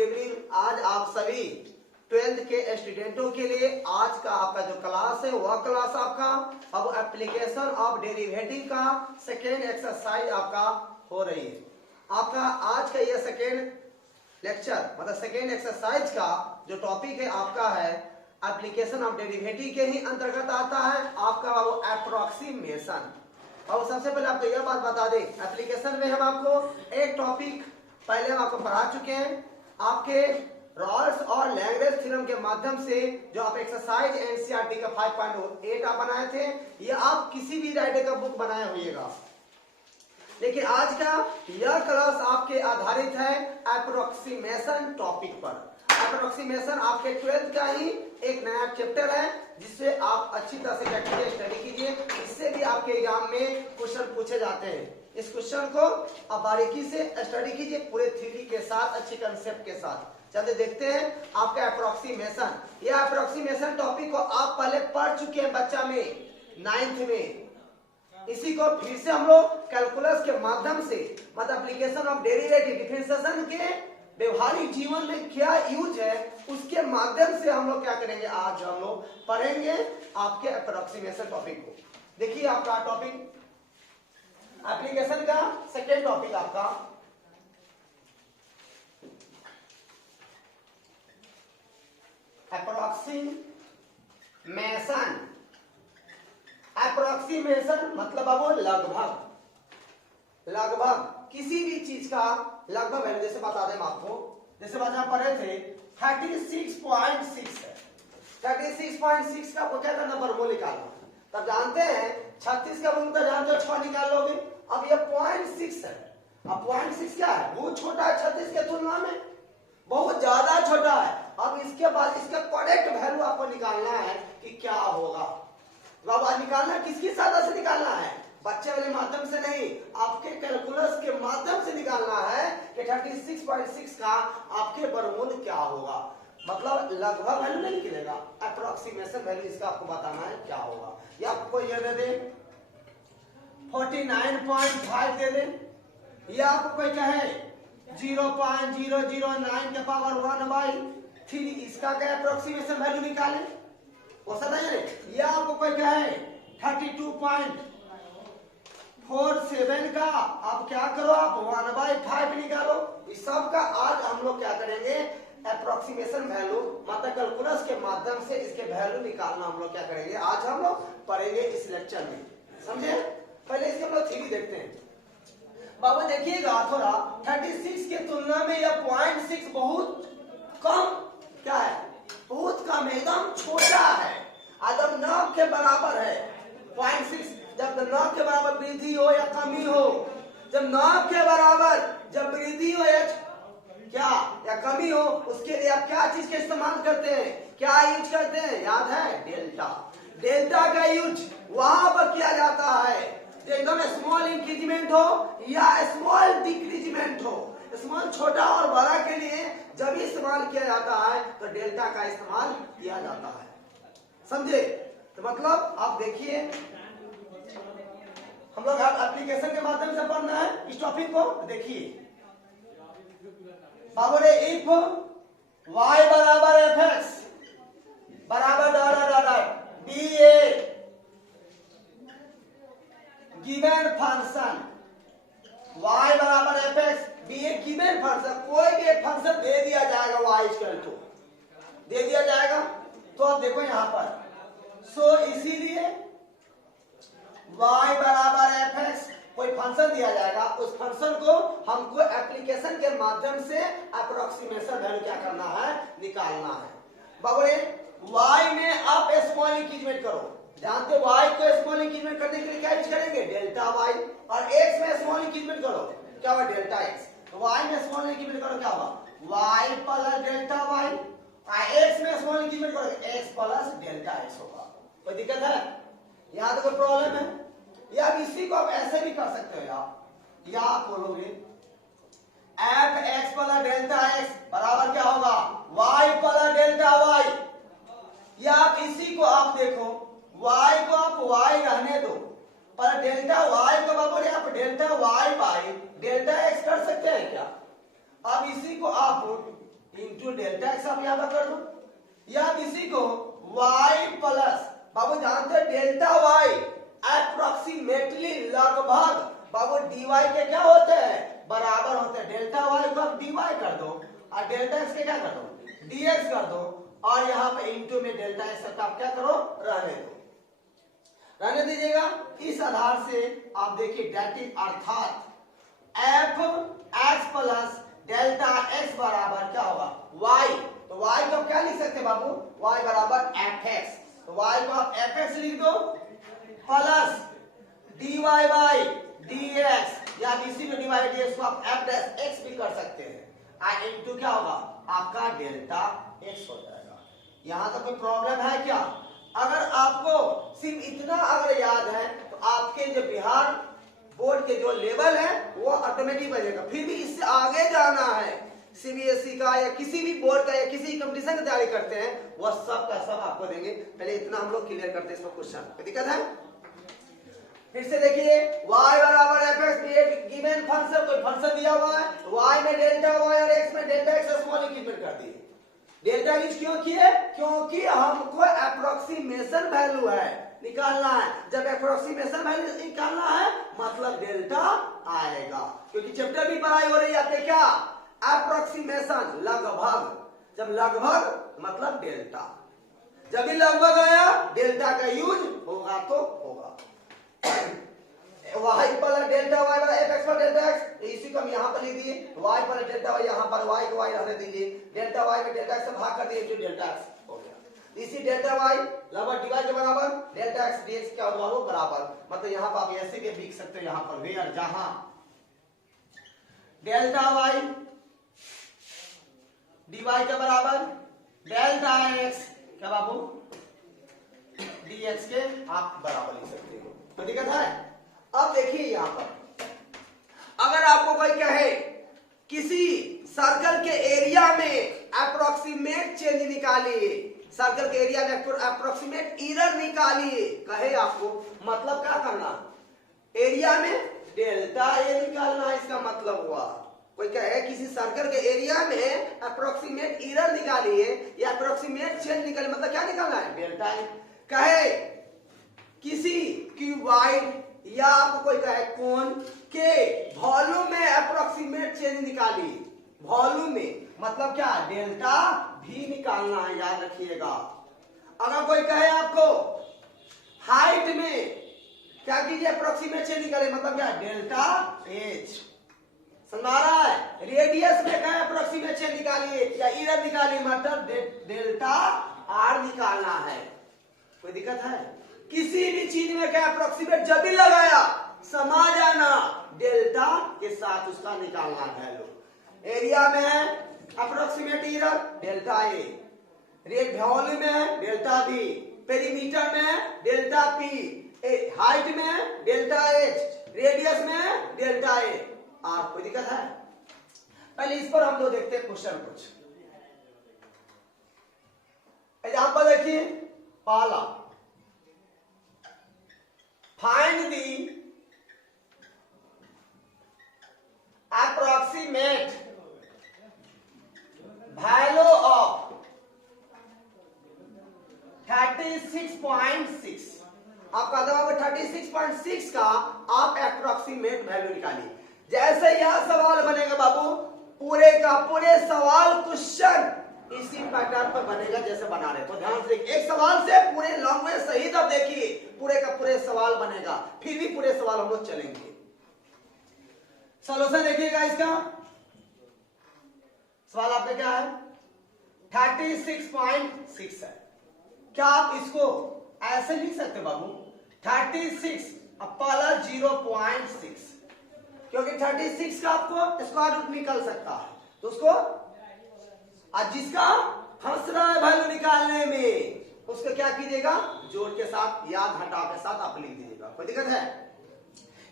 Good evening. आज आप सभी 12th के स्टूडेंटों के लिए आज का आपका जो क्लास है वह क्लास आपका अब एप्लीकेशन ऑफ डेरिवेटिव का सेकेंड एक्सरसाइज आपका हो रही है। आपका आज का यह सेकेंड लेक्चर मतलब सेकेंड एक्सरसाइज का जो टॉपिक है आपका है एप्लीकेशन ऑफ डेरिवेटिव के ही अंतर्गत आता है आपका वो अप्रोक्सीमेशन। और सबसे पहले आपको यह बात बता दें, एप्लीकेशन में हम आपको एक टॉपिक पहले हम आपको पढ़ा चुके हैं। आपके रॉल्स और लैंग्वेज थ्योरम के माध्यम से जो आप एक्सरसाइज एनसीईआरटी का 5.8 आप बनाए थे, ये आप किसी भी राइटर का बुक बनाए होइएगा। लेकिन आज का यह क्लास आपके आधारित है अप्रोक्सीमेशन टॉपिक पर। अप्रोक्सीमेशन आपके 12th का ही एक नया चैप्टर है जिससे आप अच्छी तरह से प्रैक्टिकल स्टडी कीजिए। इससे भी आपके एग्जाम में क्वेश्चन पूछे जाते हैं। इस क्वेश्चन को आप बारीकी से स्टडी कीजिए, पूरे थ्योरी के साथ, अच्छी कंसेप्ट के साथ। चलिए देखते हैं आपका अप्रोक्सीमेशन। यह अप्रोक्सीमेशन टॉपिक को आप पहले पढ़ चुके हैं बच्चा में 9th में। इसी को फिर से हम लोग कैलकुलस के माध्यम से मतलब एप्लीकेशन ऑफ डेरिवेटिव डिफरेंशिएशन के व्यवहारिक जीवन में क्या यूज है उसके माध्यम से हम लोग क्या करेंगे, आज हम लोग पढ़ेंगे आपके अप्रोक्सीमेशन टॉपिक को। देखिए आपका टॉपिक एप्लीकेशन का सेकेंड टॉपिक आपका अप्रोक्सीमेशन। अप्रोक्सीमेशन मतलब अब वो लगभग किसी भी चीज का लगभग वैल्यू। जैसे बता दें आपको, जैसे बात हम पढ़े थे 36.6 है। 36.6 का आपको क्या करना, वर्गमूल निकालना। तब जानते हैं 36 का वर्गमूल जानते हो 6 निकाल लोगे। अब ये 0.6 है। अब 0.6 क्या है, बहुत छोटा है 36 के तुलना में, बहुत ज्यादा छोटा है। अब इसके बाद इसका करेक्ट वैल्यू आपको निकालना है कि क्या होगा। अब निकालना किसकी सहायता से निकालना है, बच्चे वाले माध्यम से नहीं, आपके कैलकुलस के माध्यम से निकालना है कि 36.6 का आपके वर्गमूल क्या होगा। मतलब लगभग वैल्यू नहीं निकलेगा, अप्रोक्सीमेशन वैल्यू इसका आपको बताना है क्या होगा। या आपको ये दे दे 49.5 दे दे, या आपको कोई कहे 0.009 के पावर 1/3, इसका क्या अप्रोक्सीमेशन वैल्यू निकाले हो सकता है। या आपको कोई कहे 32.47 का आप क्या करो, आप 1/5 निकालो। इस सब का आज हम लोग क्या करेंगे, अप्रोक्सीमेशन वैल्यू मतलब कैलकुलस के माध्यम से इसके वैल्यू निकालना हम लोग क्या करेंगे, आज हम लोग पढ़ेंगे इस लेक्चर में। समझे। पहले इसके हम लोग थ्योरी देखते हैं। बाबू देखिएगा थोड़ा 36 के तुलना में यह 0.6 बहुत कम क्या है, बहुत कम, एकदम छोटा है। जब 9 के बराबर है 0.6, जब 9 के बराबर वृद्धि हो या कमी हो, जब 9 के बराबर जब वृद्धि हो या क्या या कमी हो, उसके लिए आप क्या चीज का इस्तेमाल करते हैं, क्या यूज करते हैं, याद है डेल्टा। डेल्टा का यूज वहां पर किया जाता है एकदम स्मॉल इंक्रीजमेंट हो या स्मॉल डिक्रीजमेंट हो। स्मॉल छोटा और बड़ा के लिए जब इस्तेमाल किया जाता है तो डेल्टा का इस्तेमाल किया जाता है। समझे। तो मतलब आप देखिए हम लोग एप्लीकेशन के माध्यम से पढ़ना है इस टॉपिक को। देखिए बाबू रे, इफ y बराबर fx बराबर बी ए गिवन फंक्शन, y बराबर fx बी ए गिवन फंक्शन, कोई भी एक फंक्शन दे दिया जाएगा y इक्वल टू दे दिया जाएगा। तो अब देखो यहां पर सो इसीलिए y बराबर fx कोई फंक्शन दिया जाएगा, उस फंक्शन को हमको एप्लीकेशन के माध्यम से अप्रोक्सीमेशन वैल्यू क्या करना है, निकालना है। बाबूरे y में आप स्मॉल इंक्रीजमेंट करो, जानते हो y को स्मॉल इंक्रीजमेंट करने के लिए क्या यूज करेंगे, डेल्टा y। और x में स्मॉल इंक्रीजमेंट करो क्या होगा, डेल्टा x। तो y में स्मॉल इंक्रीजमेंट करो क्या होगा, y plus delta y। x में स्मॉल इंक्रीजमेंट करो x प्लस डेल्टा x होगा। कोई दिक्कत है, यहाँ तो कोई प्रॉब्लम है। या इसी को आप ऐसे भी कर सकते हो, या आप बोलोगे F X plus delta X बराबर क्या होगा, y प्लस डेल्टा y। या आप इसी को आप देखो y को आप y रहने दो, पर डेल्टा y को बाबू आप delta y by delta x कर सकते हैं क्या। अब इसी को आप इंटू डेल्टा एक्स आप यहाँ पर कर दो, या इसी को y प्लस, बाबू जानते हैं डेल्टा y अप्रोक्सीमेटली लगभग, बाबू dy के क्या होते हैं, बराबर होते हैं। डेल्टा y को आप dy कर दो और डेल्टा x के क्या कर दो, dx कर दो, और यहाँ पे इंटू में डेल्टा x का आप क्या करो, रहने दो, रहने दीजिएगा। इस आधार से आप देखिए डेट इज अर्थात F X plus delta X बराबर क्या होगा, y। तो y को आप क्या लिख सकते हैं बाबू, y बराबर एफ एक्स, तो y को आप एफ एक्स लिख दो प्लस dy बाई dx, या इसी को dy dx को आप f डैश x भी कर सकते हैं, और इनटू क्या होगा आपका डेल्टा x हो जाएगा। यहां तक कोई प्रॉब्लम है क्या? अगर आपको सिर्फ इतना अगर याद है तो आपके जो बिहार बोर्ड के जो लेवल है वो ऑटोमेटिक बनेगा। फिर भी इससे आगे जाना है, सीबीएसई का या किसी भी बोर्ड का या किसी कंपटीशन की तैयारी करते हैं, वह सब का सब आपको देंगे। पहले इतना हम लोग क्लियर करते हैं इसमें क्वेश्चन, कोई दिक्कत है? फिर से देखिए y बराबर एफ एक्स गिवन फंक्शन, कोई फंक्शन दिया हुआ है, y में डेल्टा y और x में डेल्टा x स्मॉल इंक्रीमेंट कर दिए। डेल्टा यूज क्यों किए? क्योंकि हमको अप्रोक्सीमेशन वैल्यू है निकालना है। जब अप्रोक्सीमेशन वैल्यू निकालना है मतलब डेल्टा आएगा, क्योंकि चैप्टर भी पढ़ाई हो रही है आपके क्या, अप्रोक्सीमेशन, लगभग। जब लगभग मतलब डेल्टा, जब भी लगभग आया डेल्टा का यूज होगा तो होगा। y प्लस डेल्टा y बराबर F X plus delta x, इसी को हम यहाँ पर लिख दिए, y प्लस डेल्टा y, यहाँ पर y को y रहने दीजिए, डेल्टा y में डेल्टा x से भाग कर दिए जो डेल्टा x हो गया। इसी डेल्टा y लगभग dy के बराबर डेल्टा x dx क्या होगा वो बराबर, मतलब यहाँ पर आप ऐसे भी लिख सकते हो, यहाँ पर वेयर जहां डेल्टा y dy के बराबर डेल्टा x क्या बाबू dx के आप बराबर लिख सकते हो, तो दिक्कत है? अब देखिए यहाँ पर अगर आपको कोई कहे किसी सर्कल के एरिया में अप्रोक्सीमेट चेंज निकालिए, सर्कल के एरिया में अप्रोक्सीमेट एरर निकालिए, कहे आपको, मतलब क्या करना, एरिया में डेल्टा ए निकालना है, इसका मतलब हुआ। कोई कहे किसी सर्कल के एरिया में अप्रोक्सीमेट एरर निकालिए या अप्रोक्सीमेट चेंज निकालिए, मतलब क्या निकालना है, डेल्टा ए। कहे किसी क्यूबॉइड या आपको कोई कहे कोन के वॉल्यूम में अप्रोक्सीमेट चेंज निकालिए, वॉल्यूम में मतलब क्या, डेल्टा भी निकालना है, याद रखिएगा। अगर कोई कहे आपको हाइट में क्या कीजिए, अप्रोक्सीमेट चेंज निकालिए, मतलब क्या, डेल्टा एच। समझा रहा है? रेडियस में कहे अप्रोक्सीमेट चेंज निकालिए या एरर निकालिए, मतलब डेल्टा आर निकालना है। कोई दिक्कत है? किसी भी चीज में क्या अप्रोक्सीमेट जब भी लगाया समा जाना, डेल्टा के साथ उसका निकालना वैल्यू। एरिया में है approximate error delta A, rate volume में है डेल्टा बी, पेरीमीटर में है डेल्टा पी, हाइट में है डेल्टा एच, रेडियस में है डेल्टा ए आर। कोई दिक्कत है? पहले इस पर हम लोग देखते हैं क्वेश्चन कुछ। यहां पर देखिए पहला, find the approximate value of 36.6। आपका जवाब 36.6 का आप अप्रोक्सीमेट वैल्यू निकालिए। जैसे यह सवाल बनेगा बाबू, पूरे का पूरे सवाल क्वेश्चन इसी पैटर्न पर बनेगा जैसे बना रहे। तो ध्यान से एक सवाल से पूरे लैंग्वेज सहित अब देखिए पूरे का पूरे सवाल बनेगा, फिर भी पूरे सवाल हम लोग चलेंगे। सॉल्यूशन देखिएगा इसका। सवाल आपका क्या है, 36.6 है। क्या आप इसको ऐसे लिख सकते बाबू, 36 प्लस 0.6, क्योंकि 36 का आपको स्क्वायर रूट निकल सकता है, तो उसको आज जिसका फंस रहा है वैल्यू निकालने में उसको क्या कीजिएगा, जोड़ के साथ या घटा के साथ आप लिख दीजिएगा। कोई दिक्कत है?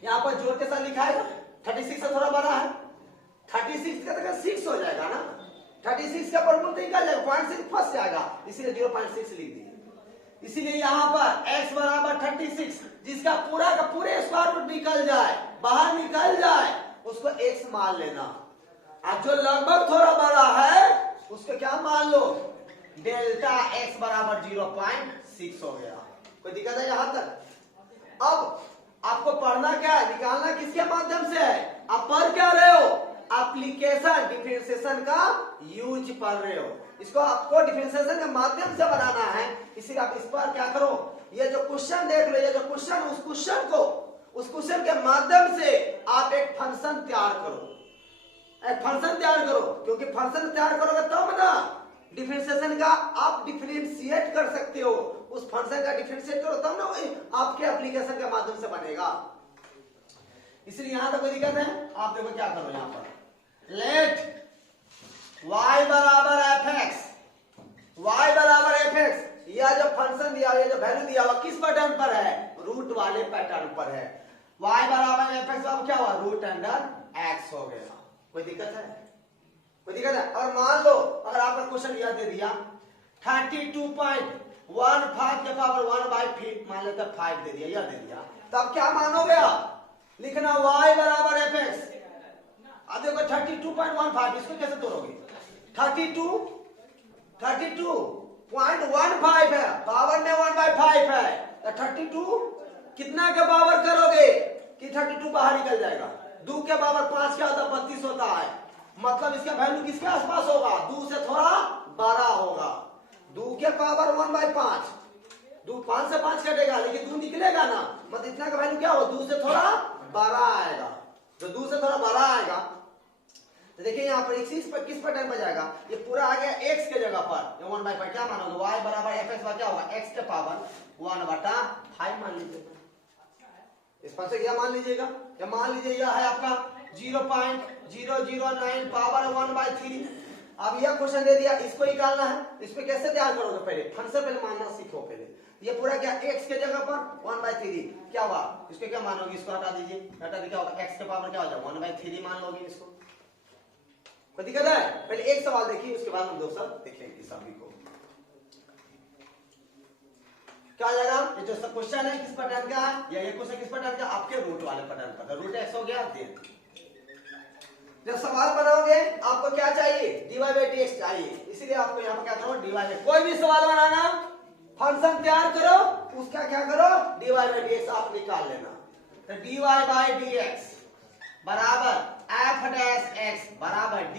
यहाँ पर जोड़ के साथ लिखा है, 36 से थोड़ा बड़ा है, 36 का तो 6 हो जाएगा ना, 36 का प्रमुख निकल जाएगा, 0.6 फंस जाएगा, इसीलिए 0.6 लिख दीजिए। इसीलिए यहाँ पर x बराबर 36, जिसका पूरा का पूरे स्क्वायर रूट निकल जाए, बाहर निकल जाए, उसको x मान लेना। और जो लगभग थोड़ा बड़ा है उसको क्या मान लो, डेल्टा x बराबर 0.6 हो गया। कोई दिक्कत है यहां तक? अब आपको पढ़ना क्या है, निकालना किसके माध्यम से है, आप पढ़ क्या रहे हो, एप्लीकेशन डिफरेंशिएशन का यूज पढ़ रहे हो, इसको आपको डिफरेंशिएशन के माध्यम से बनाना है। इसीलिए आप इस पर क्या करो, ये जो क्वेश्चन देख लो, ये जो क्वेश्चन, उस क्वेश्चन के माध्यम से आप एक फंक्शन तैयार करो, क्योंकि फंक्शन तैयार करोगे तब ना डिफरेंशिएशन का आप डिफरेंशिएट कर सकते हो, उस फंक्शन का डिफरेंशिएट करो तब ना आपके एप्लीकेशन के माध्यम से बनेगा। इसलिए यहां तक कोई दिक्कत है? आप देखो क्या करो, यहां पर लेट y बराबर fx, यह जो फंक्शन दिया, ये जो वैल्यू दिया हुआ किस पैटर्न पर है, रूट वाले पैटर्न पर है। y बराबर fx अब क्या हुआ, रूट अंडर x हो गया। कोई दिक्कत है? कोई दिक्कत है? और मान लो अगर आपका क्वेश्चन यह दे दिया 32.15 के पावर 1/5, मान लेते 5 दे दिया, यह दे दिया, तब क्या मानोगे आप, लिखना y बराबर fx। अब देखो 32.15, इसको कैसे तोड़ोगे, 32.15 है, पावर में 1/5 है, तो 32 कितना के पावर करोगे कि 32 बाहर निकल जाएगा, 2 के पावर 5 क्या होता है, 32 होता है, मतलब इसका वैल्यू किसके आसपास होगा, 2 से थोड़ा बड़ा होगा, 2 के पावर 1/5, 5 से 5 कटेगा लेकिन 2 निकलेगा ना, मतलब इतना का वैल्यू क्या होगा, 2 से थोड़ा बड़ा आएगा, जो 2 से थोड़ा बड़ा आएगा, तो देखिए यहाँ पर किस पैटर्न पर जाएगा, ये पूरा आ गया x के जगह पर, ये 1/5 क्या मानोगे, y बराबर fx का क्या होगा, x के पावर 1/5 मान लीजिएगा, इस पर से क्या मान लीजिएगा, या मान लीजिए यह है आपका 0.009 पावर 1/3। अब यह क्वेश्चन दे दिया, इसको निकालना है, इस पे कैसे तैयार करोगे, पहले फंक्शन पहले मानना सीखो, पहले ये पूरा क्या x के जगह पर 1/3 क्या हुआ, इसको क्या मानोगे, इसको हटा दीजिए, हटा दे क्या होगा, x के पावर क्या हो जाएगा 1/3 मान लोगे इसको। कोई दिक्कत है? पहले एक सवाल देखिए, उसके बाद हम दूसरा देखेंगे सभी को। क्या जाएगा, ये जो क्वेश्चन है किस पैटर्न का है, या ये क्वेश्चन किस पैटर्न का, आपके रूट वाले पैटर्न का, रूट x हो गया। जब सवाल बनाओगे आपको क्या चाहिए, dy/dx चाहिए, इसीलिए आपको यहाँ पर क्या करो, dy, कोई भी सवाल बनाना फंक्शन तैयार करो, उसका क्या करो, dy/dx आप निकाल लेना, तो dy/dx बराबर f' बराबर d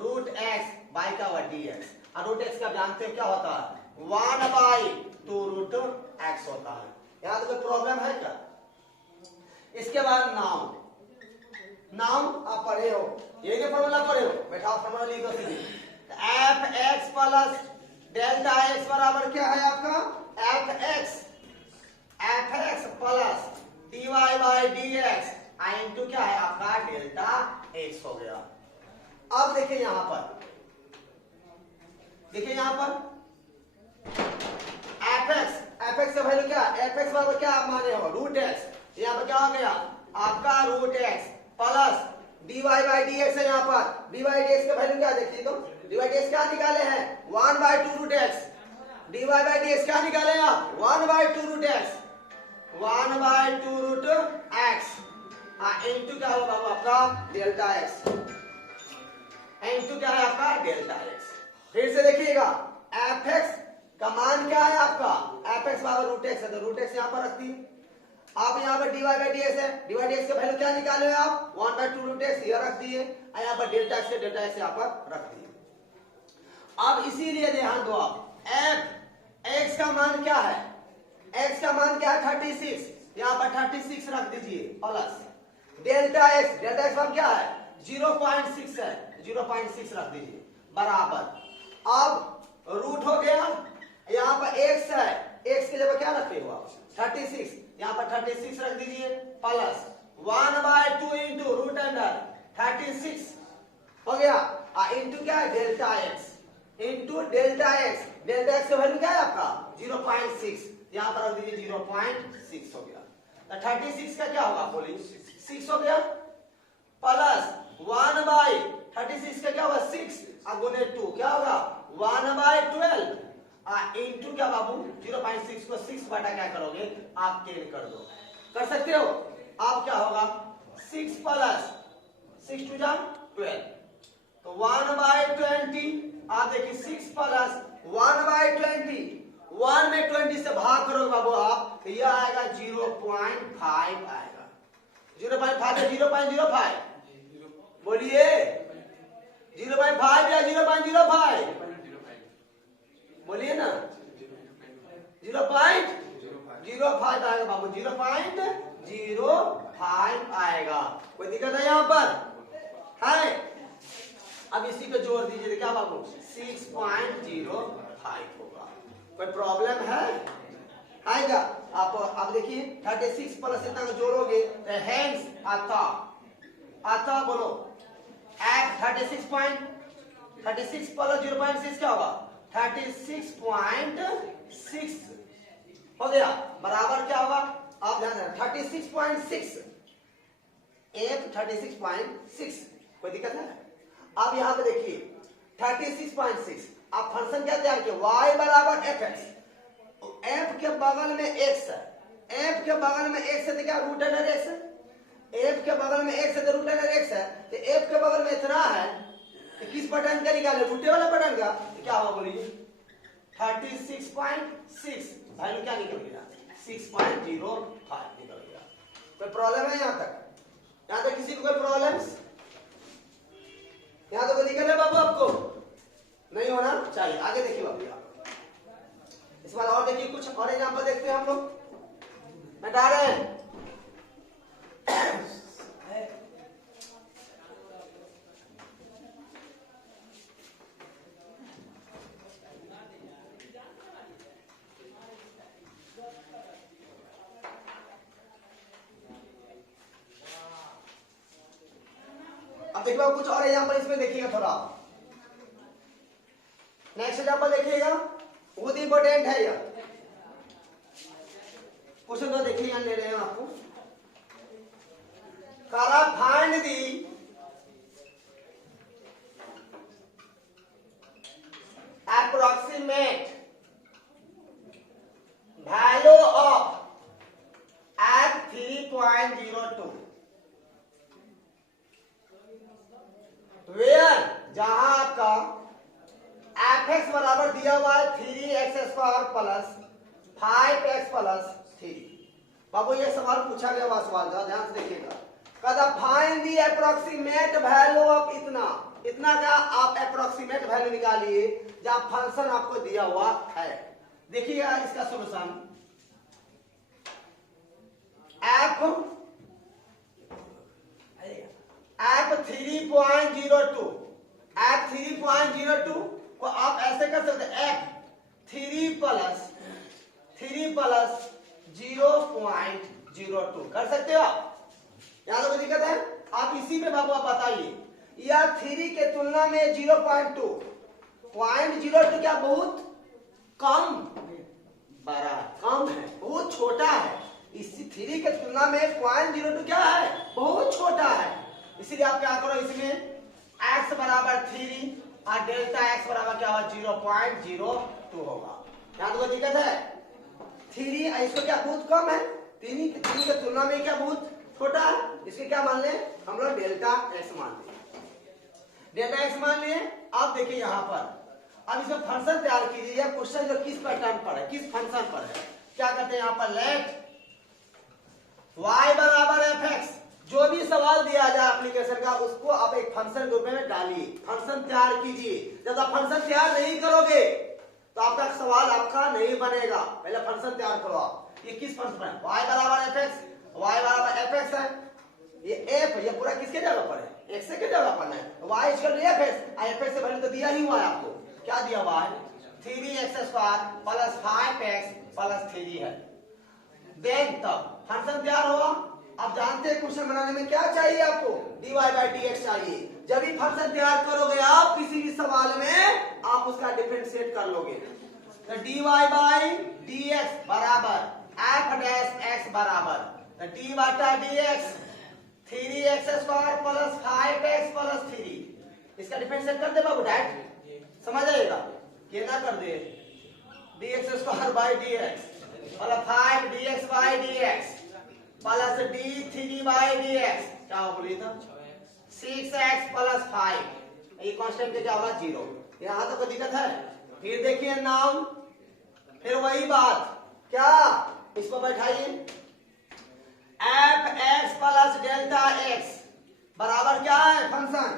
रूट x बाई का dx, और रूट x का जानते हो क्या होता है, 1/2 रूट x होता है। यहाँ तो कोई प्रॉब्लम है क्या? इसके बाद नाउन आप पढ़े हो, ये क्या फॉर्मूला पढ़े हो, बैठाओ फॉर्मूला लिख दो सीधे, fx प्लस डेल्टा x बराबर क्या है आपका, fx प्लस dy/dx इनटू क्या है आपका डेल्टा x हो गया। अब देखिए यहां पर, fx का वैल्यू क्या, fx बराबर क्या आप माने हो, रूट x, यहाँ पर क्या हो गया आपका रूट x प्लस dy/dx है, यहाँ पर dy/dx का वैल्यू क्या देखिए, तो dy/dx क्या निकाले हैं 1/2 रूट x, dy/dx क्या निकाले आप 1/2 root x, 1/2 root x into क्या होगा आपका डेल्टा x, इनटू क्या है आपका डेल्टा x। फिर से देखिएगा fx का मान क्या है आपका, fx बराबर रूट x है, तो रूट x यहाँ पर रख दिए, आप यहाँ पर dy/dx है, dy/dx का वैल्यू क्या निकाले आप 1/2 रूट x यहाँ रख दिए, यहाँ पर डेल्टा x यहाँ पर रख दिए। अब इसीलिए ध्यान दो आप, x का मान क्या है, x का मान क्या है 36, यहाँ पर 36 रख दीजिए, प्लस डेल्टा x क्या है 0.6 है, 0.6 रख दीजिए, बराबर, अब रूट हो गया, यहाँ पर x है, x के जगह क्या रखे हो आप 36, यहाँ पर 36 रख दीजिए, प्लस 1/2 इंटू रूट अंडर 36 हो गया, इंटू क्या है delta x, into delta x का वैल्यू क्या है आपका 0.6, यहाँ पर रख दीजिए 0.6 हो गया, तो 36 का क्या होगा बोलिए 6 हो गया, प्लस 1/36 का क्या होगा 6 गुने 2 क्या होगा 1/12 इंटू क्या बाबू 0.6 को 6 बटा क्या करोगे आप कैंसिल कर दो, कर सकते हो आप, क्या होगा 6 प्लस 6 टू जा 12, तो 1/20 आप देखिए 6 प्लस 1/20, 1 में 20 से भाग करोगे बाबू आप, तो यह आएगा 0.5 आएगा। 0.5 या 0.05 बोलिए, 0.5 या 0.05 बोलिए ना, 0.05 आएगा बाबू, 0.05 आएगा। कोई दिक्कत है यहाँ पर है? अब इसी पे जोड़ दीजिए, क्या बाबू 6.05 होगा। कोई प्रॉब्लम है आएगा? आप देखिए 36 प्लस इतना का जोड़ोगे तो हेंस आता बोलो 36 प्लस 0.6 क्या होगा 36.6 हो गया, बराबर क्या होगा आप ध्यान देना 36.6 36.6। कोई दिक्कत है? अब यहाँ पे देखिए 36.6 आप फंक्शन क्या तैयार किए y बराबर fx, f के बगल में x है, f के बगल में x है तो क्या रूट अंडर x है, f के बगल में x है तो रूट अंडर x है, तो f के बगल में इतना है तो किस बटन का निकाले रूटे वाला बटन का, तो क्या होगा बोलिए 36.6 वैल्यू क्या निकल गया 6.05 निकल गया। कोई प्रॉब्लम है यहाँ तक? यहाँ तक किसी को कोई प्रॉब्लम? यहाँ तो कोई दिक्कत है बाबू आपको? नहीं होना चाहिए। आगे देखिए बाबू आप इस बार और देखिए, कुछ और एग्जांपल देखते हैं हम लोग। मैं डाल रहे हैं अब देखिए कुछ और एग्जांपल इसमें देखिएगा थोड़ा। नेक्स्ट एग्जांपल देखिएगा, बहुत इंपॉर्टेंट है यह क्वेश्चन। तो देखिए ले रहे हैं आपको, करा find the approximate value of at 3.02 where, जहां आपका fx बराबर दिया हुआ है 3x² प्लस 5x प्लस 3। बाबू ये सवाल पूछा गया हुआ सवाल था, ध्यान से देखिएगा। कहता find the approximate value of इतना का आप अप्रोक्सीमेट वैल्यू निकालिए जहां फंक्शन आपको दिया हुआ है। देखिएगा इसका सॉल्यूशन, f 3.02 को आप ऐसे कर सकते हैं f 3 प्लस 0.02 कर सकते हो आप। यहां तो कोई दिक्कत है? आप इसी में बाबू आप बताइए, या 3 के तुलना में 0.02 क्या बहुत कम बड़ा कम है, बहुत छोटा है। इसी 3 के तुलना में 0.02 क्या है बहुत छोटा है। इसीलिए आप क्या करो, इसमें x बराबर 3 और डेल्टा x बराबर क्या होगा 0.02 होगा। क्या तो दिक्कत है? 3 इसको क्या बहुत कम है, 3 के तुलना में क्या बहुत छोटा है, इसके क्या मान ले हम लोग डेल्टा x मान लिए, डेल्टा x मान लिए। अब देखिए यहाँ पर अब इसमें फंक्शन तैयार कीजिए, क्वेश्चन जो किस पैटर्न पर है, किस फंक्शन पर है। क्या करते हैं यहाँ पर, लेट y बराबर fx, जो भी सवाल दिया जाए एप्लीकेशन का उसको आप एक फंक्शन के रूप में डालिए, फंक्शन तैयार कीजिए। जब आप फंक्शन तैयार नहीं करोगे तो आपका सवाल आपका नहीं बनेगा, पहले फंक्शन तैयार करो आप। ये किस फंक्शन है, y बराबर fx, y बराबर fx है, ये f ये पूरा किसके जगह पर है, x के जगह पर है, y equal to fx, fx से वैल्यू तो दिया ही हुआ है आपको, क्या दिया हुआ है 3x² प्लस 5x प्लस 3 है। देन तब फंक्शन तैयार हुआ। आप जानते हैं क्वेश्चन बनाने में क्या चाहिए आपको, dy/dx चाहिए। जब भी फंक्शन तैयार करोगे आप किसी भी सवाल में आप उसका डिफरेंशिएट कर लोगे, तो dy/dx बराबर f' x बराबर d/dx 3x² plus 5x plus 3, इसका डिफरेंशिएट कर दे बाबू, डायरेक्ट समझ आएगा, ये ना कर दे dx² plus 5dx/dx plus d3/dx क्या हो बोलिए था 6x प्लस 5 ये कांस्टेंट क्या होगा 0। यहाँ तक कोई दिक्कत है? फिर देखिए नाउन, फिर वही बात क्या, इसको बैठाइए F X plus delta X बराबर क्या है फंक्शन,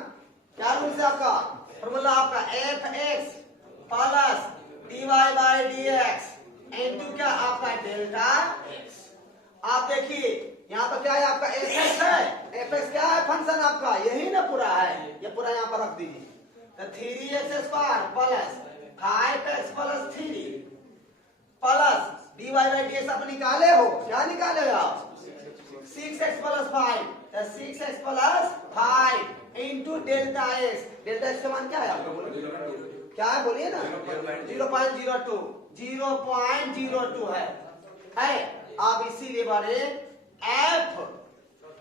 क्या रूल से आपका फॉर्मूला आपका F X plus D Y by D X into क्या आपका डेल्टा एक्स। आप देखिए यहाँ पर क्या है आपका एफ एक्स है, एफ एक्स क्या है फंक्शन आपका, यही ना पूरा है, ये पूरा यहाँ पर रख दीजिए। तो 3x² plus 5x plus 3 plus D Y by D X आप निकाले हो, क्या निकाले हो आप 6x प्लस 5, तो 6x plus 5 into delta x. Delta x का मान क्या है आपको बोलिए, क्या है बोलिए ना 0.02, 0.02 है। आप इसीलिए बने एफ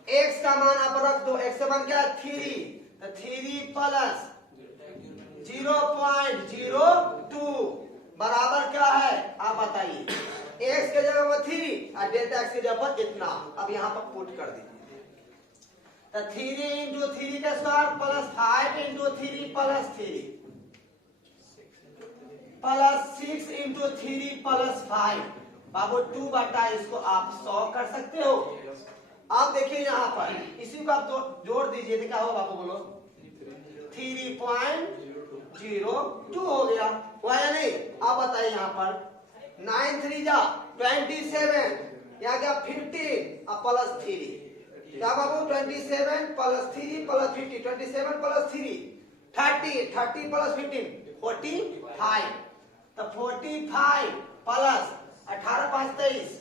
एक्स का मान आप रख दो, एक्स का मान क्या है 3, तो 3 प्लस 0.02 बराबर क्या है आप बताइए, एक्स के जगह पर 3 और डेल्टा एक्स के जगह पर इतना, अब यहाँ पर पुट कर दीजिए। तो 3 इंटू 3 का square plus 5 into 3 plus 3 plus 6 into 3 plus 5 बाबू 2 बटा इसको आप 100 कर सकते हो। आप देखिए यहाँ पर इसी को आप जोड़ दीजिए तो क्या होगा बाबू बोलो 3.02 हो गया, हुआ या नहीं? आप बताइए यहाँ पर 9 3 जा 27, क्या क्या 15 और प्लस 3, क्या बाबू 27 प्लस 3 प्लस 50, 27 प्लस 3 30, 30 प्लस 15 45, तो 45 प्लस 18 5 23,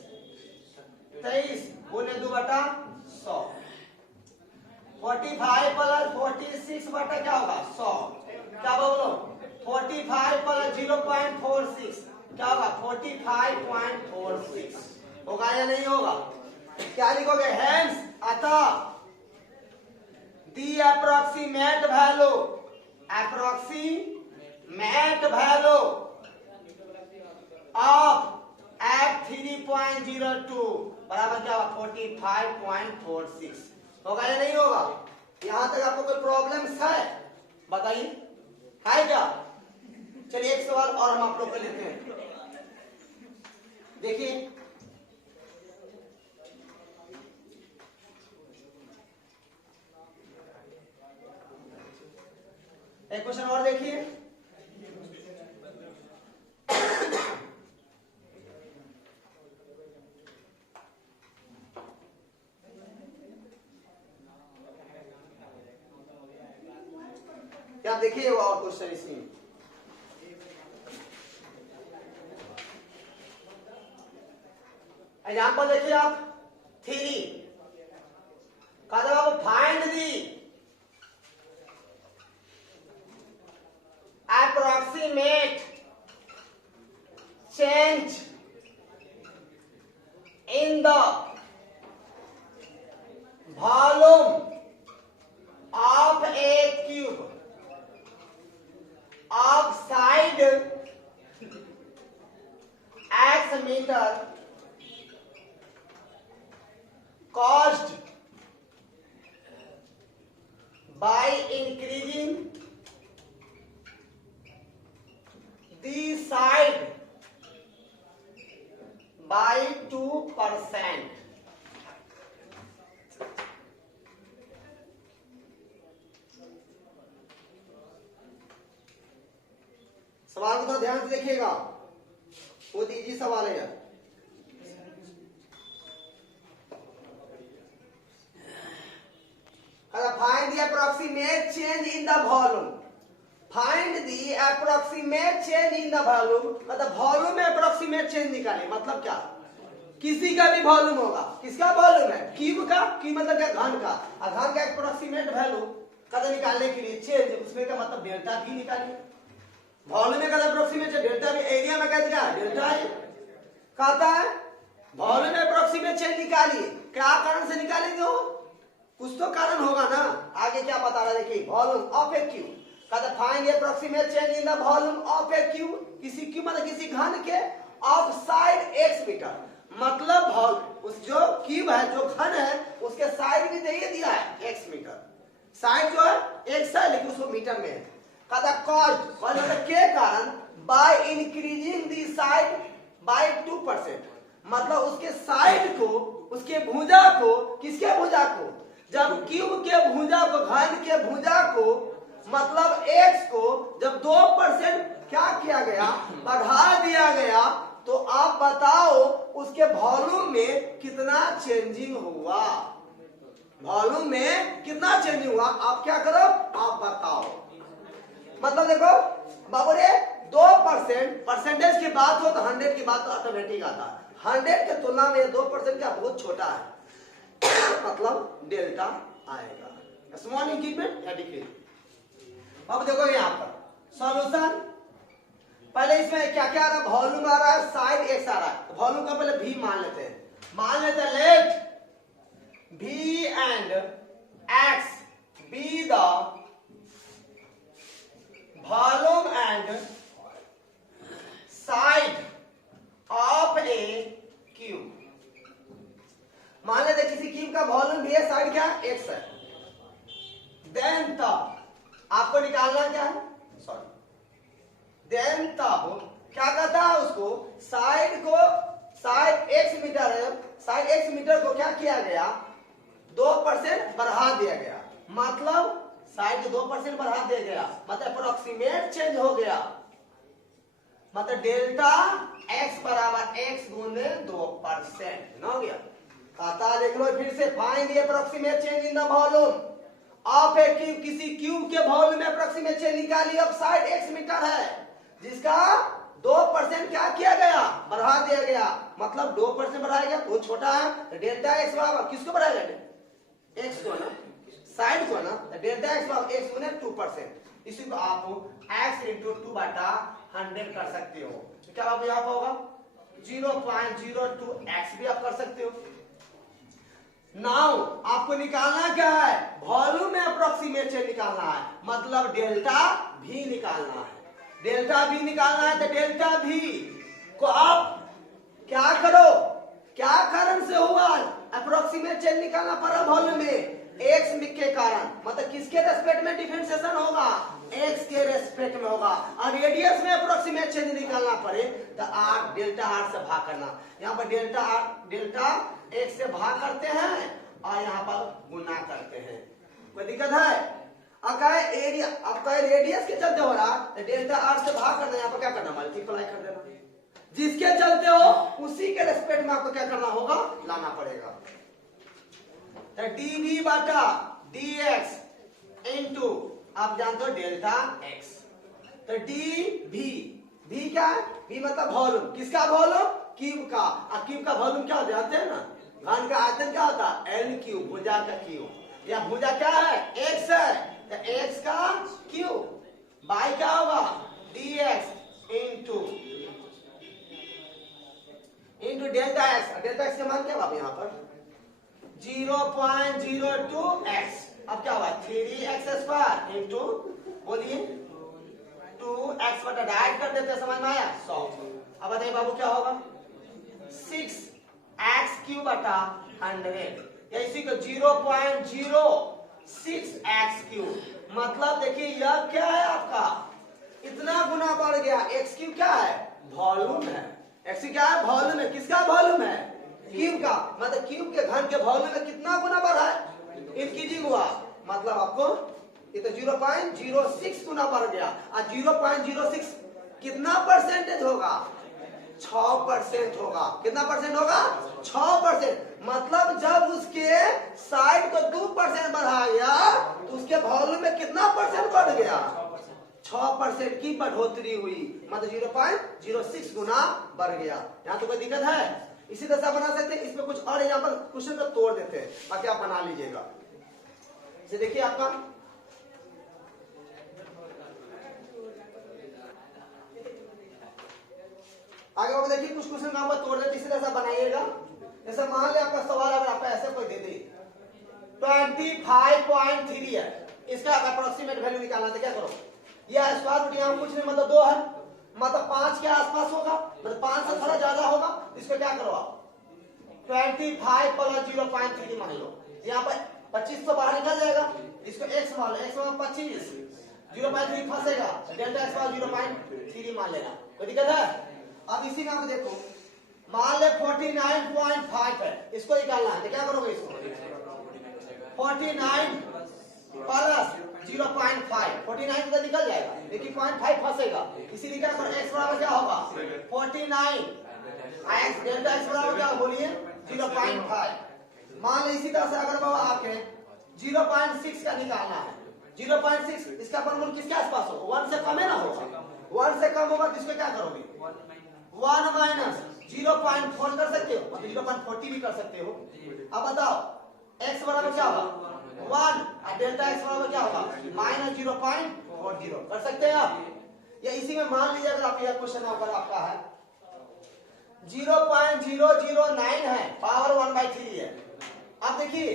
23 बोले 2 बटा 100, 45 प्लस 46 बटा क्या होगा 100, क्या बोलो 45 प्लस 0.46 क्या होगा 45.46, होगा या नहीं होगा? क्या लिखोगे हेंस अतः the approximate value, approximate value of F 3.02 बराबर क्या होगा 45.46, होगा या नहीं होगा? यहां तक आपको कोई प्रॉब्लम्स है बताइए, है क्या? चलिए एक सवाल और हम आप लोग को लेते हैं, देखिए एक क्वेश्चन और देखिए, क्या देखिए वो और क्वेश्चन इसमें एग्जाम्पल देखिए आप 3 का जवाब find the approximate change in the volume of a cube of side x meter caused by increasing the side by 2%। सवाल को तो ध्यान से देखिएगा, बहुत इजी सवाल है यार। Find the approximate change in the volume, find the approximate change in the volume, मतलब वॉल्यूम में अप्रोक्सीमेट चेंज निकाले, मतलब क्या किसी का भी वॉल्यूम होगा, किसका वॉल्यूम है क्यूब का, क्यूब मतलब क्या घन का, घन का अप्रोक्सीमेट वैल्यू कद निकालने के लिए चेंज, उसमें का मतलब डेल्टा भी निकालिए, वॉल्यूम में कद अप्रोक्सीमेट डेल्टा भी, एरिया में कहते क्या डेल्टा है, कहता है वॉल्यूम में अप्रोक्सीमेट चेंज निकालिए, क्या कारण से निकालेंगे हो, कुछ तो कारण होगा ना, आगे क्या बता रहा है देखिए वॉल्यूम ऑफ ए क्यूब, कहता find approximate change in the volume of a cube, किसी क्यूब मतलब किसी घन के ऑफ साइड x मीटर, मतलब उस जो क्यूब है जो घन है उसके साइड भी दे दिया है x मीटर, साइड जो है x है लेकिन उसको मीटर में है, कहता कॉज्ड मतलब के कारण by increasing the side by 2%, मतलब उसके साइड को, उसके भुजा को, किसके भुजा को, जब क्यूब के भुजा को, घन के भुजा को, मतलब x को जब 2% क्या किया गया, बढ़ा दिया गया, तो आप बताओ उसके वॉल्यूम में कितना चेंजिंग हुआ, वॉल्यूम में कितना चेंजिंग हुआ। आप क्या करो, आप बताओ। मतलब देखो बाबू रे 2% परसेंटेज की बात हो तो 100 की बात तो ऑटोमेटिक आता है, 100 के तुलना में 2% क्या बहुत छोटा है, मतलब डेल्टा आएगा। स्मॉल इंक्रीमेंट या डिक्रीज। अब देखो यहाँ पर सॉल्यूशन, पहले इसमें क्या क्या आ रहा है, वॉल्यूम आ रहा है, साइड एक्स आ रहा है। वॉल्यूम का पहले v मान लेते हैं, मान लेते हैं let v and x be the volume and side of a cube. मान लेते किसी क्यूब का वॉल्यूम भी है, साइड क्या है, x है। देन तब आपको निकालना क्या है, सॉरी, देन तब क्या कहता है उसको, साइड को, साइड x मीटर है, साइड x मीटर को क्या किया गया, 2% बढ़ा दिया गया, मतलब साइड 2% बढ़ा दिया गया, मतलब अप्रोक्सीमेट चेंज हो गया, मतलब डेल्टा x बराबर x गुने 2% हो गया। कहता देख लो फिर से, find the approximate change in the volume of a cube. किसी क्यूब के वॉल्यूम में अप्रोक्सीमेट चेंज निकाली, अब साइड x मीटर है जिसका 2% क्या किया गया, बढ़ा दिया गया, मतलब 2% बढ़ाया गया, बहुत छोटा है, तो डेल्टा x बराबर किसको बढ़ाया गया, x को ना, साइड को ना, तो डेल्टा x बराबर x गुने 2%। इसी को आप x इंटू 2/100 कर सकते हो, तो क्या आप यहाँ पर होगा 0.02x भी आप कर सकते हो। नाउ आपको निकालना क्या है, वॉल्यूम में अप्रोक्सीमेट चेंज निकालना है, मतलब डेल्टा भी निकालना है, डेल्टा भी निकालना है। तो डेल्टा भी को आप क्या करो, क्या कारण से हुआ, अप्रोक्सीमेट चेंज निकालना पड़ा वॉल्यूम में, x के कारण, मतलब किसके रेस्पेक्ट में डिफरेंशिएशन होगा, x के रेस्पेक्ट में होगा। और रेडियस में अप्रोक्सीमेट चेंज निकालना पड़े तो r डेल्टा r से भाग करना, यहाँ पर डेल्टा x से भाग करते हैं और यहाँ पर गुना करते हैं, कोई दिक्कत है। अगर एरिया आपका रेडियस के चलते हो रहा है, डेल्टा r से भाग करना, यहाँ पर क्या करना, मल्टीप्लाई कर देना, जिसके चलते हो उसी के रेस्पेक्ट में आपको क्या करना होगा, लाना पड़ेगा। तो dv बटा dx इंटू आप जानते हो डेल्टा x, तो dv, v क्या है, v मतलब वॉल्यूम, किसका वॉल्यूम, क्यूब का। और क्यूब का वॉल्यूम क्या जानते हैं ना, घन का आयतन क्या होता है, l क्यूब, भुजा का क्यूब, या भुजा क्या है, x है, तो x का क्यूब बाई क्या होगा, dx into delta x। Delta x का मान क्या होगा यहाँ पर 0.02x, अब क्या हुआ 3x² इंटू, बोलिए 2x बटा, डाइड कर देते, समझ में आया 100। अब बताइए बाबू क्या होगा 6x³ बटा 100, या इसी को 0.06x³, मतलब देखिए यह क्या है आपका, इतना गुना बढ़ गया। x³ क्या है, वॉल्यूम है, x क्या है, वॉल्यूम है, किसका वॉल्यूम है, क्यूब का, मतलब क्यूब के घन के वॉल्यूम में कितना गुना बढ़ा है, इंक्रीजिंग हुआ, मतलब आपको ये तो 0.06 गुना बढ़ गया। और 0.06 कितना परसेंटेज होगा, 6% होगा, कितना परसेंट होगा, 6%, मतलब जब उसके साइड को 2% बढ़ाया तो उसके वॉल्यूम में कितना परसेंट बढ़ गया, 6% की बढ़ोतरी हुई, मतलब 0.06 गुना बढ़ गया। यहाँ तो कोई दिक्कत है, इसी तरह से बना सकते हैं। इसमें कुछ और एग्जांपल क्वेश्चन को तोड़ देते हैं ताकि आप बना लीजिएगा। देखिए आपका आगे बाबू देखिए, कुछ क्वेश्चन आपको तोड़ देते, इसी तरह से बनाइएगा। जैसे मान लिया आपका सवाल अगर आपका ऐसे कोई दे दे 25.3 है, इसका अप्रोक्सीमेट वैल्यू निकालना है, तो क्या करो, यह स्क्वायर रूट यहाँ कुछ नहीं, मतलब 2 है, मतलब 5 के आसपास होगा, मतलब 5 से थोड़ा ज्यादा होगा, इसको क्या करो आप 25 प्लस 0.3 मान लो, यहाँ पर 25 तो बाहर निकल जाएगा, इसको x मान लो, x मान 25 0.3 फंसेगा तो डेल्टा एक्स बराबर 0.3 मान लेना, कोई दिक्कत है? अब इसी में आप देखो, मान ले 49.5 है, इसको निकालना है तो क्या करोगे? इसको 49 प्लस 0.5, 49 तो निकल जाएगा लेकिन 0.5 फंसेगा, इसीलिए क्या करो? x बराबर क्या होगा? 49 x डेल्टा x बराबर क्या बोलिए? 0.5। मान लो इसी तरह से अगर बाबा आपके 0.6 का निकालना है, 0.6 इसका वर्गमूल किसके आसपास हो? 1 से कम है ना होगा, 1 से कम होगा तो इसको क्या करोगे? 1 माइनस 0.4 कर सकते हो, मतलब 0.40 भी कर सकते हो। अब बताओ x बराबर क्या होगा? 1 और डेल्टा x बराबर क्या होगा? माइनस 0.40 कर सकते हैं आप। या इसी में मान लीजिए अगर आप यह क्वेश्चन अगर आपका है 0.009 है, पावर 1/3 है। आप देखिए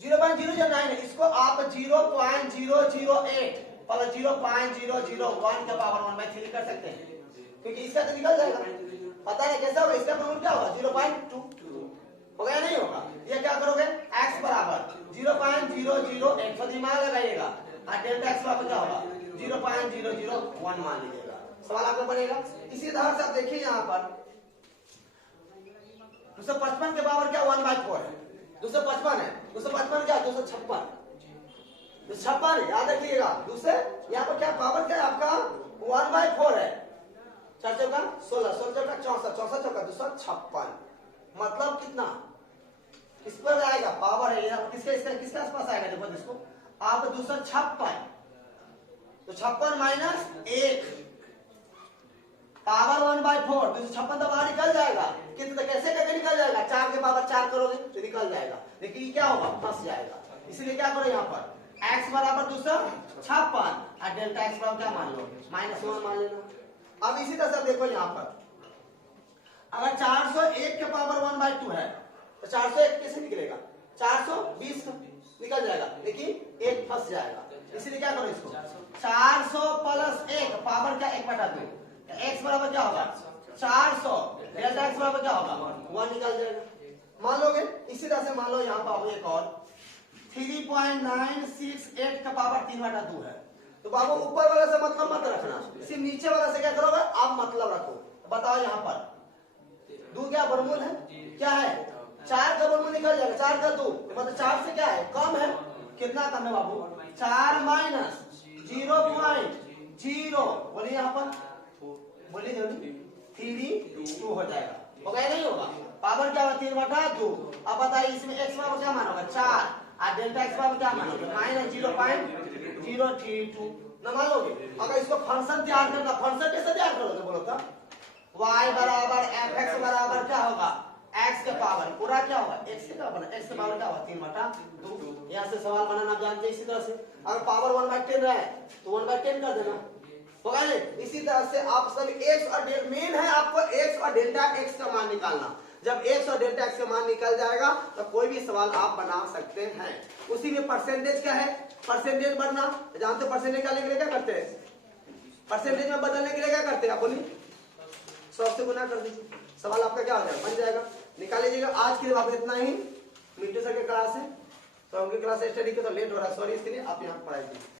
0.009 है, इसको आप 0.008 प्लस 0.001 का पावर 1/3 कर सकते हैं, क्योंकि इसका तो निकल जाएगा। पता है कैसा होगा? इसका फॉर्मूला क्या होगा? 0.2 होगा या नहीं होगा? ये क्या करोगे? x बराबर 0.008 तो दिमाग लगाइएगा, और डेल्टा x बराबर क्या होगा? 0.001 मान लीजिएगा। सवाल आपका बनेगा। इसी तरह से आप देखिए यहाँ पर 255 के बराबर क्या? 1/4 है। 255 है, 255 क्या? 256, 256 याद रखिएगा। दूसरे यहाँ पर क्या पावर क्या है आपका? 1/4 है। 4 चौका 16, 16 चौका 64, 64 चौका 256, मतलब कितना? किस पर आएगा? पावर है यहाँ किसके किसके आसपास आएगा? देखो इसको आप 256, तो 56 माइनस 1 पावर 1/4, 256 तो बाहर निकल जाएगा। कितना कैसे करके निकल जाएगा? 4 के पावर 4 करोगे तो निकल जाएगा, लेकिन क्या होगा? फंस जाएगा। इसलिए क्या करो यहाँ पर x बराबर 256 और डेल्टा x बराबर क्या मान लो? -1 मान लेना। अब इसी तरह से देखो यहाँ पर अगर 401 के पावर 1/2 है तो 401 कैसे निकलेगा? 420 निकल जाएगा, लेकिन 1 फंस जाएगा। इसलिए क्या करो? इसको 400 प्लस 1 पावर क्या? 1/2, x बराबर क्या होगा? 400, डेल्टा x बराबर क्या होगा? 1 निकल जाएगा। मान लोगे। इसी तरह से मान लो यहाँ पर एक और 3.968 का पावर 3/2 है, तो बाबू ऊपर वाला से मतलब मत रखना, सिर्फ नीचे वाला से क्या करोगे? आप मतलब रखो। बताओ यहाँ पर 2 क्या वर्गमूल है? क्या है? 4 का वर्गमूल निकल जाएगा, 4 का 2 मतलब 4 से क्या है? कम है। कितना कम है बाबू? 4 माइनस 0.0 बोलिए यहाँ पर, बोलिए जल्दी, 3.2 हो जाएगा। होगा या नहीं होगा? पावर क्या होगा? 3/2। अब बताइए इसमें x बराबर क्या मानोगे? 4 और डेल्टा x बराबर क्या मानोगे? -0.032 न मान लोगे। अगर इसको फंक्शन तैयार करना, फंक्शन कैसे तैयार करोगे बोलो तो? y बराबर fx बराबर क्या होगा? x के पावर पूरा क्या होगा? x के पावर, x के पावर क्या होगा? 3/2। यहाँ से सवाल बनाना आप जानते हैं। इसी तरह से अगर पावर 1/10 है तो 1/10 कर देना, होगा नहीं? इसी तरह से आप सभी x और मेन है आपको x और डेल्टा x का मान निकालना। जब x और डेल्टा x का मान निकल जाएगा तो कोई भी सवाल आप बना सकते हैं। उसी में परसेंटेज क्या है? परसेंटेज बढ़ना जानते हो? परसेंटेज निकालने के लिए क्या करते हैं? परसेंटेज में बदलने के लिए क्या करते हैं? आप बोलिए। 100 से गुना कर दीजिए, सवाल आपका क्या हो जाएगा? बन जाएगा। निकाल लीजिएगा। आज के लिए आप इतना ही। मिट्टू सर के क्लास है तो उनकी क्लास स्टडी के तो लेट हो रहा है, सॉरी इसके लिए। आप यहाँ पढ़ाई कीजिए।